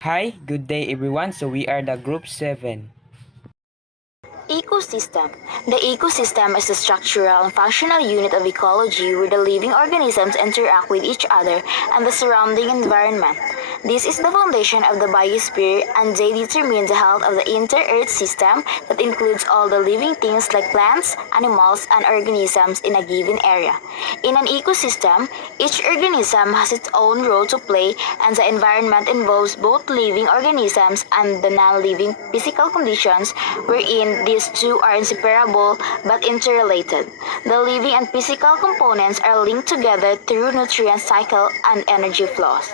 Hi, good day everyone. So we are the group 7. Ecosystem. The ecosystem is the structural and functional unit of ecology where the living organisms interact with each other and the surrounding environment. This is the foundation of the biosphere and they determine the health of the inter-earth system that includes all the living things like plants, animals, and organisms in a given area. In an ecosystem, each organism has its own role to play and the environment involves both living organisms and the non-living physical conditions wherein these two are inseparable but interrelated. The living and physical components are linked together through nutrient cycle and energy flows.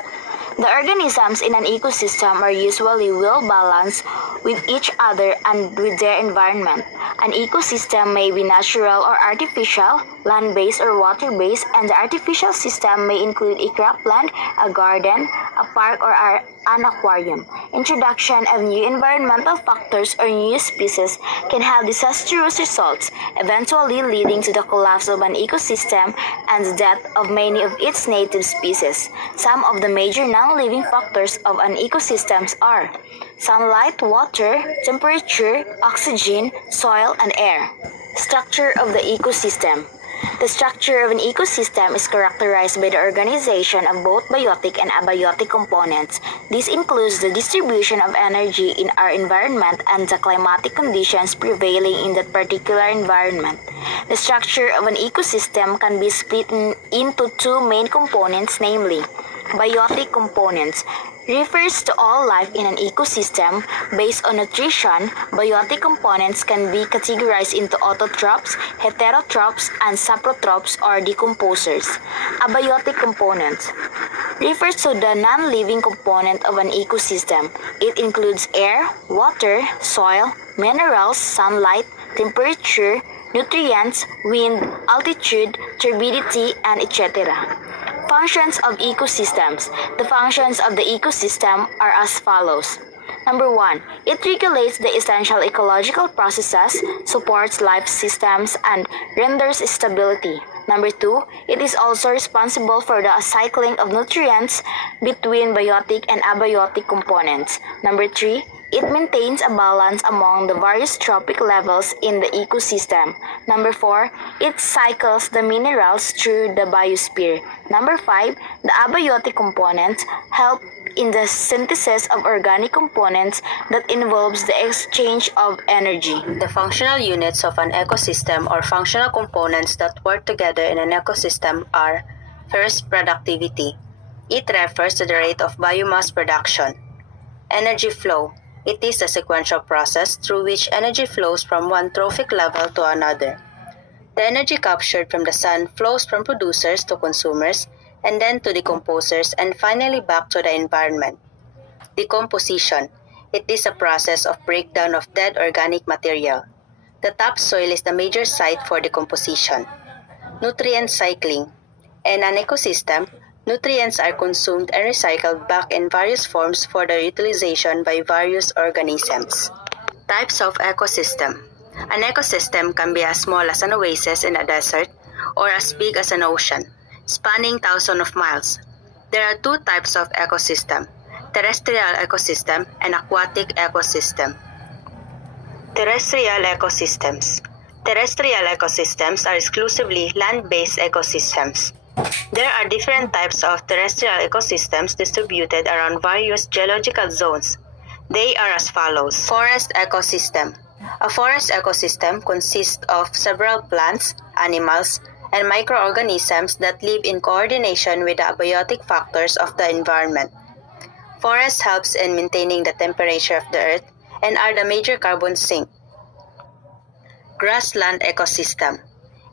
The organisms in an ecosystem are usually well balanced with each other and with their environment. An ecosystem may be natural or artificial, land-based or water-based, and the artificial system may include a cropland, a garden, a park, or an aquarium. Introduction of new environmental factors or new species can have disastrous results, eventually leading to the collapse of an ecosystem and the death of many of its native species. Some of the major non-living factors of an ecosystem are sunlight, water, temperature, oxygen, soil, and air. Structure of the ecosystem. The structure of an ecosystem is characterized by the organization of both biotic and abiotic components. This includes the distribution of energy in our environment and the climatic conditions prevailing in that particular environment. The structure of an ecosystem can be split into two main components, namely, biotic components refers to all life in an ecosystem based on nutrition. Biotic components can be categorized into autotrophs, heterotrophs, and saprotrophs or decomposers. Abiotic components refers to the non-living component of an ecosystem. It includes air, water, soil, minerals, sunlight, temperature, nutrients, wind, altitude, turbidity, and etc. Functions of ecosystems. The functions of the ecosystem are as follows. Number 1. It regulates the essential ecological processes, supports life systems, and renders stability. Number 2. It is also responsible for the cycling of nutrients between biotic and abiotic components. Number 3. It maintains a balance among the various trophic levels in the ecosystem. Number 4. It cycles the minerals through the biosphere. Number 5. The abiotic components help in the synthesis of organic components that involves the exchange of energy. The functional units of an ecosystem or functional components that work together in an ecosystem are: first, productivity. It refers to the rate of biomass production. Energy flow. It is a sequential process through which energy flows from one trophic level to another. The energy captured from the sun flows from producers to consumers, and then to decomposers, and finally back to the environment. Decomposition. It is a process of breakdown of dead organic material. The topsoil is the major site for decomposition. Nutrient cycling. In an ecosystem, nutrients are consumed and recycled back in various forms for their utilization by various organisms. Types of ecosystem. An ecosystem can be as small as an oasis in a desert or as big as an ocean, spanning thousands of miles. There are two types of ecosystem: terrestrial ecosystem and aquatic ecosystem. Terrestrial ecosystems. Terrestrial ecosystems are exclusively land-based ecosystems. There are different types of terrestrial ecosystems distributed around various geological zones. They are as follows. Forest ecosystem. A forest ecosystem consists of several plants, animals, and microorganisms that live in coordination with the abiotic factors of the environment. Forest helps in maintaining the temperature of the earth and are the major carbon sink. Grassland ecosystem.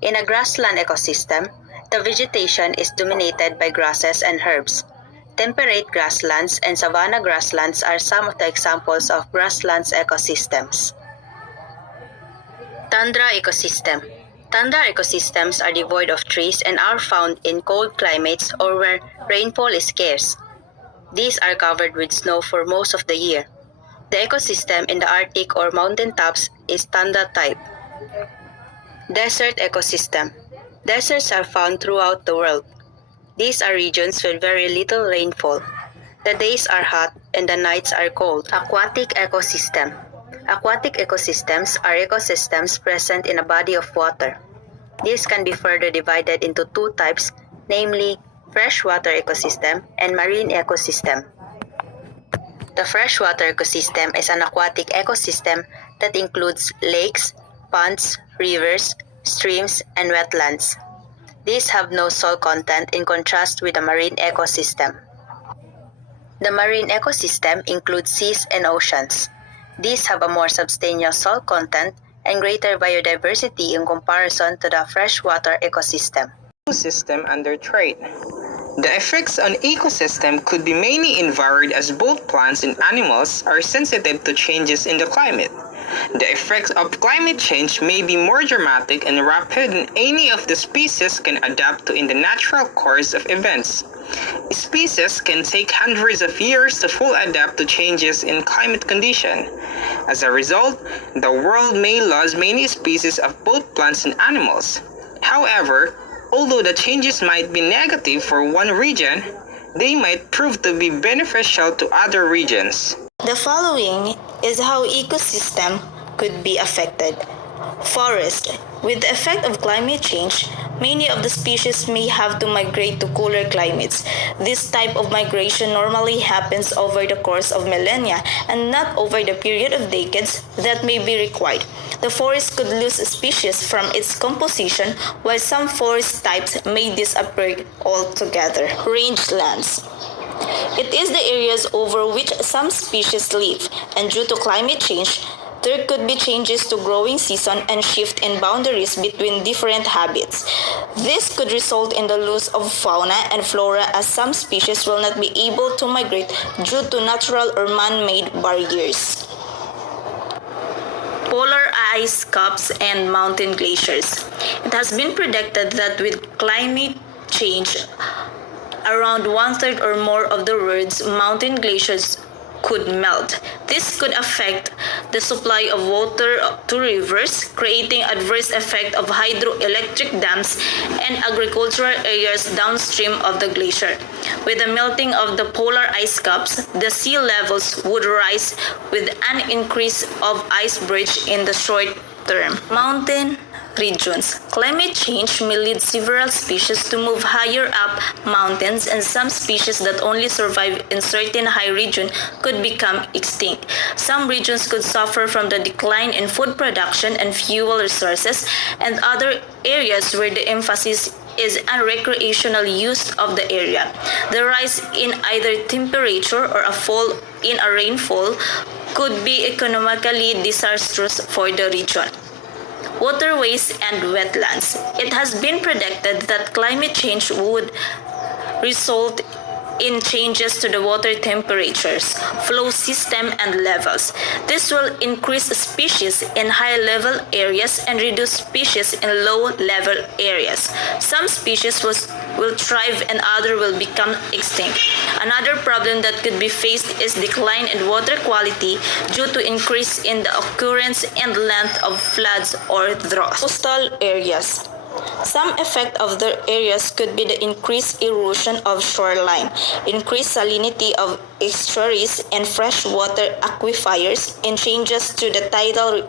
In a grassland ecosystem, the vegetation is dominated by grasses and herbs. Temperate grasslands and savanna grasslands are some of the examples of grasslands ecosystems. Tundra ecosystem. Tundra ecosystems are devoid of trees and are found in cold climates or where rainfall is scarce. These are covered with snow for most of the year. The ecosystem in the Arctic or mountaintops is tundra type. Desert ecosystem. Deserts are found throughout the world. These are regions with very little rainfall. The days are hot and the nights are cold. Aquatic ecosystem. Aquatic ecosystems are ecosystems present in a body of water. These can be further divided into two types, namely freshwater ecosystem and marine ecosystem. The freshwater ecosystem is an aquatic ecosystem that includes lakes, ponds, rivers, streams, and wetlands. These have no salt content in contrast with the marine ecosystem. The marine ecosystem includes seas and oceans. These have a more substantial salt content and greater biodiversity in comparison to the freshwater ecosystem. Ecosystem under trade. The effects on ecosystem could be mainly invalid as both plants and animals are sensitive to changes in the climate. The effects of climate change may be more dramatic and rapid than any of the species can adapt to in the natural course of events. Species can take hundreds of years to fully adapt to changes in climate condition. As a result, the world may lose many species of both plants and animals. However, although the changes might be negative for one region, they might prove to be beneficial to other regions. The following is how ecosystem could be affected. Forest. With the effect of climate change, many of the species may have to migrate to cooler climates. This type of migration normally happens over the course of millennia and not over the period of decades that may be required. The forest could lose species from its composition, while some forest types may disappear altogether. Rangelands. It is the areas over which some species live, and due to climate change, there could be changes to growing season and shift in boundaries between different habits. This could result in the loss of fauna and flora as some species will not be able to migrate due to natural or man-made barriers. Polar ice caps and mountain glaciers. It has been predicted that with climate change, around one-third or more of the world's mountain glaciers could melt. This could affect the supply of water to rivers, creating adverse effect of hydroelectric dams and agricultural areas downstream of the glacier. With the melting of the polar ice caps, the sea levels would rise with an increase of ice bridge in the short term. Mountain regions. Climate change may lead several species to move higher up mountains, and some species that only survive in certain high region could become extinct. Some regions could suffer from the decline in food production and fuel resources, and other areas where the emphasis is on recreational use of the area. The rise in either temperature or a fall in a rainfall could be economically disastrous for the region. Waterways and wetlands. It has been predicted that climate change would result in changes to the water temperatures, flow system, and levels. This will increase species in high-level areas and reduce species in low-level areas. Some species will thrive and others will become extinct. Another problem that could be faced is decline in water quality due to increase in the occurrence and length of floods or droughts. Coastal areas. Some effect of the areas could be the increased erosion of shoreline, increased salinity of estuaries and freshwater aquifers, and changes to the tidal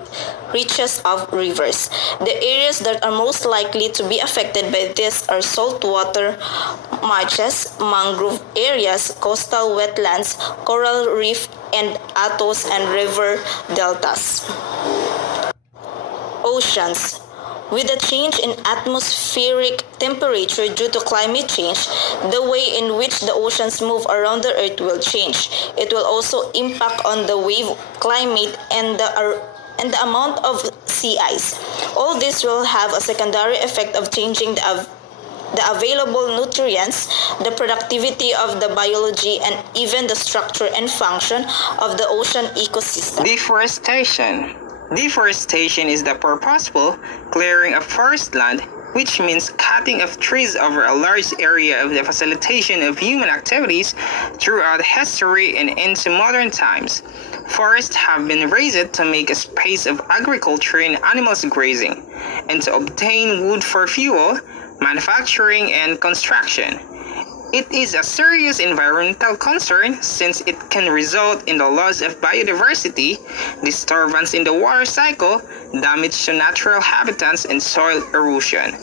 reaches of rivers. The areas that are most likely to be affected by this are saltwater marshes, mangrove areas, coastal wetlands, coral reef, and atolls and river deltas. Oceans. With a change in atmospheric temperature due to climate change, the way in which the oceans move around the earth will change. It will also impact on the wave climate and the amount of sea ice. All this will have a secondary effect of changing the available nutrients, the productivity of the biology, and even the structure and function of the ocean ecosystem. Deforestation. Deforestation is the purposeful clearing of forest land, which means cutting of trees over a large area of the facilitation of human activities throughout history and into modern times. Forests have been raised to make a space of agriculture and animals grazing, and to obtain wood for fuel, manufacturing, and construction. It is a serious environmental concern since it can result in the loss of biodiversity, disturbance in the water cycle, damage to natural habitats, and soil erosion.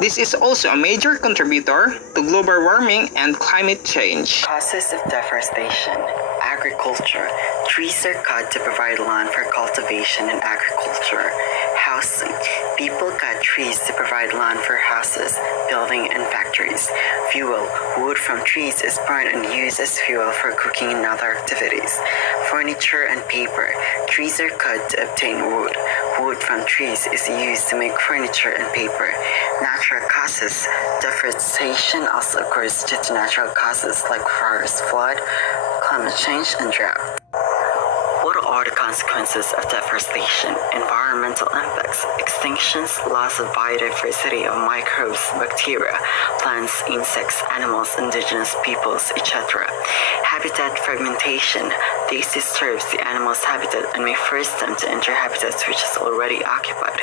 This is also a major contributor to global warming and climate change. Causes of deforestation. Agriculture. Trees are cut to provide land for cultivation and agriculture. Housing. People cut trees to provide land for houses, building, and factories. Fuel. Wood from trees is burned and used as fuel for cooking and other activities. Furniture and paper. Trees are cut to obtain wood. Wood from trees is used to make furniture and paper. Natural causes. Deforestation also occurs due to natural causes like forest flood, climate change, and drought. What are the consequences of deforestation? Environmental impacts, extinctions, loss of biodiversity of microbes, bacteria, plants, insects, animals, indigenous peoples, etc. Habitat fragmentation. This disturbs the animal's habitat and may force them to enter habitats which is already occupied.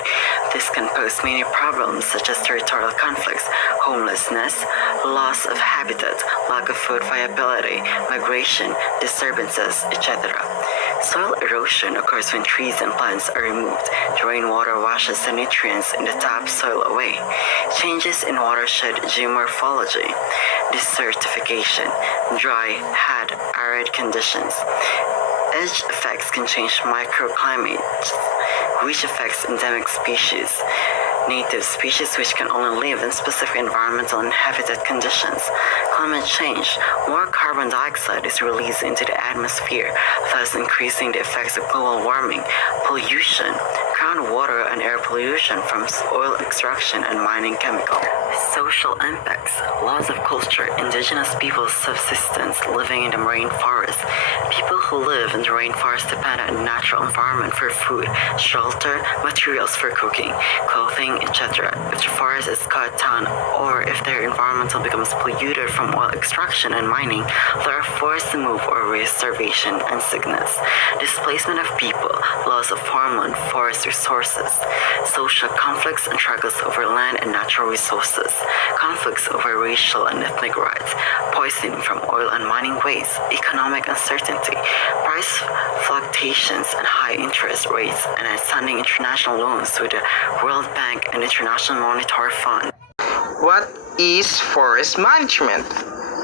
This can pose many problems such as territorial conflicts, homelessness, loss of habitat, lack of food viability, migration, disturbances, etc. Soil erosion occurs when trees and plants are removed. The rainwater washes the nutrients in the topsoil away. Changes in watershed geomorphology. Desertification. Dry, hot, arid conditions. Edge effects can change microclimates, which affects endemic species. Native species which can only live in specific environmental and habitat conditions. Climate change. More carbon dioxide is released into the atmosphere, thus increasing the effects of global warming. Pollution. Groundwater and air pollution from oil extraction and mining chemicals. Social impacts. Loss of culture. Indigenous people's subsistence living in the rainforest. People who live in the rainforest depend on the natural environment for food, shelter, materials for cooking, clothing, etc. If the forest is cut down or if their environment becomes polluted from oil extraction and mining, they are forced to move or risk starvation and sickness. Displacement of people, loss of farmland, forest resources, social conflicts and struggles over land and natural resources, conflicts over racial and ethnic rights, poisoning from oil and mining waste, economic uncertainty, price fluctuations and high interest rates, and outstanding international loans with the World Bank and International Monetary Fund. What is forest management?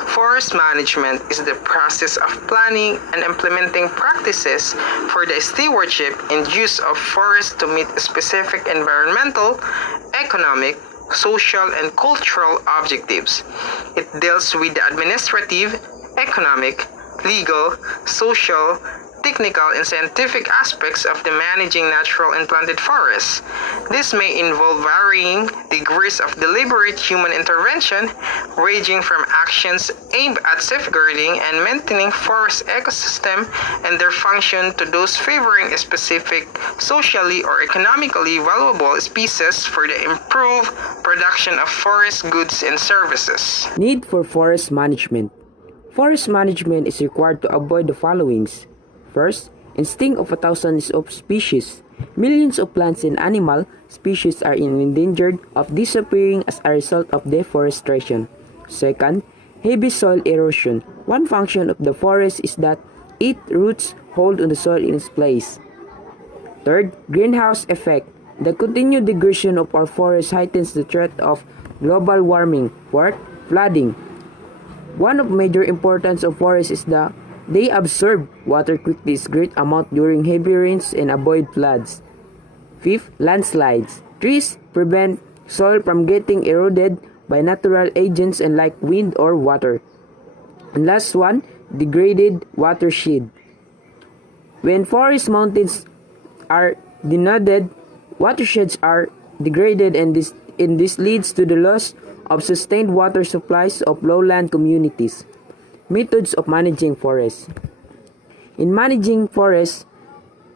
Forest management is the process of planning and implementing practices for the stewardship and use of forests to meet specific environmental, economic, social, and cultural objectives. It deals with the administrative, economic, legal, social, technical, and scientific aspects of the managing natural and planted forests. This may involve varying degrees of deliberate human intervention, ranging from actions aimed at safeguarding and maintaining forest ecosystem and their function to those favoring a specific socially or economically valuable species for the improved production of forest goods and services. Need for forest management. Forest management is required to avoid the followings. First, extinction of thousands of species. Millions of plants and animal species are endangered of disappearing as a result of deforestation. Second, heavy soil erosion. One function of the forest is that its roots hold on the soil in its place. Third, greenhouse effect. The continued degradation of our forests heightens the threat of global warming. Fourth, flooding. One of major importance of forests is that they absorb water quickly in great amount during heavy rains and avoid floods. Fifth, landslides. Trees prevent soil from getting eroded by natural agents and like wind or water. And last one, degraded watershed. When forest mountains are denuded, watersheds are degraded and this leads to the loss of sustained water supplies of lowland communities. Methods of managing forests. In managing forests,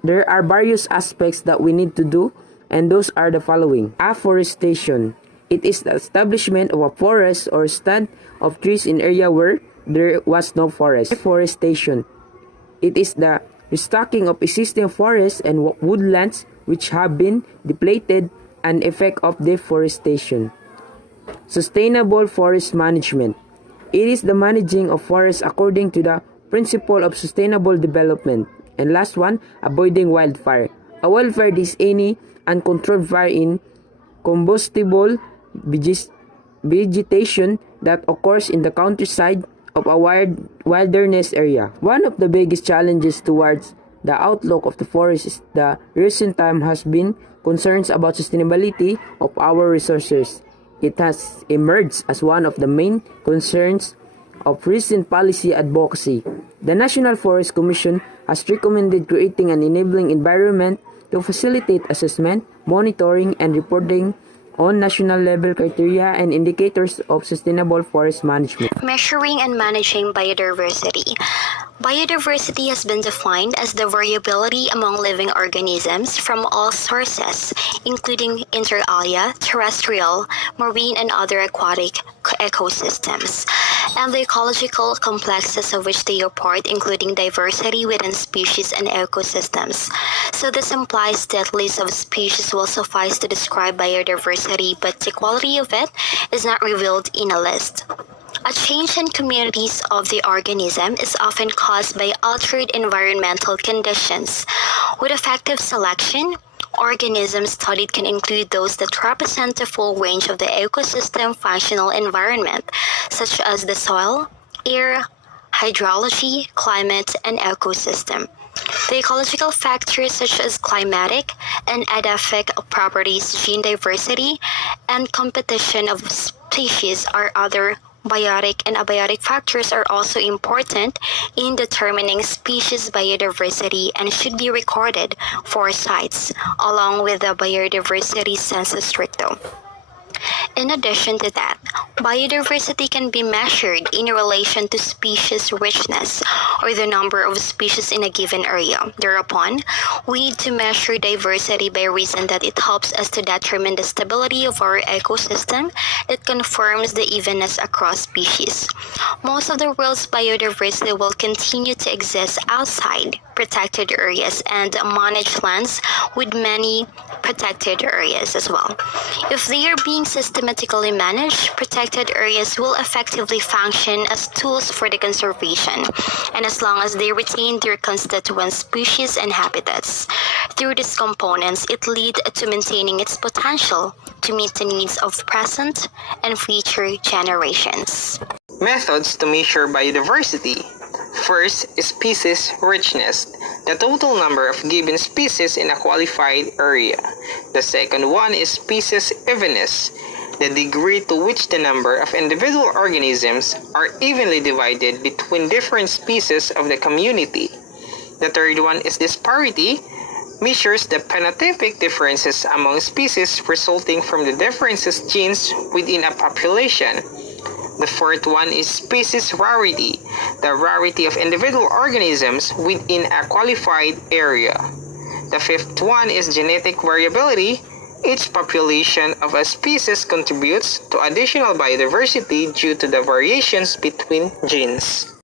there are various aspects that we need to do, and those are the following. Afforestation. It is the establishment of a forest or stand of trees in area where there was no forest. Deforestation. It is the restocking of existing forests and woodlands which have been depleted, an effect of deforestation. Sustainable forest management. It is the managing of forests according to the principle of sustainable development. And last one, avoiding wildfire. A wildfire is any uncontrolled fire in combustible vegetation that occurs in the countryside of a wilderness area. One of the biggest challenges towards the outlook of the forest is the recent time has been concerns about sustainability of our resources. It has emerged as one of the main concerns of recent policy advocacy. The National Forest Commission has recommended creating an enabling environment to facilitate assessment, monitoring, and reporting on national level criteria and indicators of sustainable forest management. Measuring and managing biodiversity. Biodiversity has been defined as the variability among living organisms from all sources, including inter alia, terrestrial, marine, and other aquatic ecosystems, and the ecological complexes of which they are part, including diversity within species and ecosystems. So this implies that list of species will suffice to describe biodiversity, but the quality of it is not revealed in a list. A change in communities of the organism is often caused by altered environmental conditions. With effective selection, organisms studied can include those that represent the full range of the ecosystem functional environment, such as the soil, air, hydrology, climate, and ecosystem. The ecological factors such as climatic and edaphic properties, gene diversity, and competition of species are other biotic and abiotic factors are also important in determining species biodiversity and should be recorded for sites, along with the biodiversity census stricto. In addition to that, biodiversity can be measured in relation to species richness, or the number of species in a given area. Thereupon, we need to measure diversity by reason that it helps us to determine the stability of our ecosystem that confirms the evenness across species. Most of the world's biodiversity will continue to exist outside protected areas and managed lands with many protected areas as well. If they are being systematically managed, protected areas will effectively function as tools for the conservation, and as long as they retain their constituent species and habitats. Through these components, it leads to maintaining its potential to meet the needs of present and future generations. Methods to measure biodiversity. First, species richness, the total number of given species in a qualified area. The second one is species evenness, the degree to which the number of individual organisms are evenly divided between different species of the community. The third one is disparity, measures the phenotypic differences among species resulting from the differences genes within a population. The fourth one is species rarity, the rarity of individual organisms within a qualified area. The fifth one is genetic variability. Each population of a species contributes to additional biodiversity due to the variations between genes.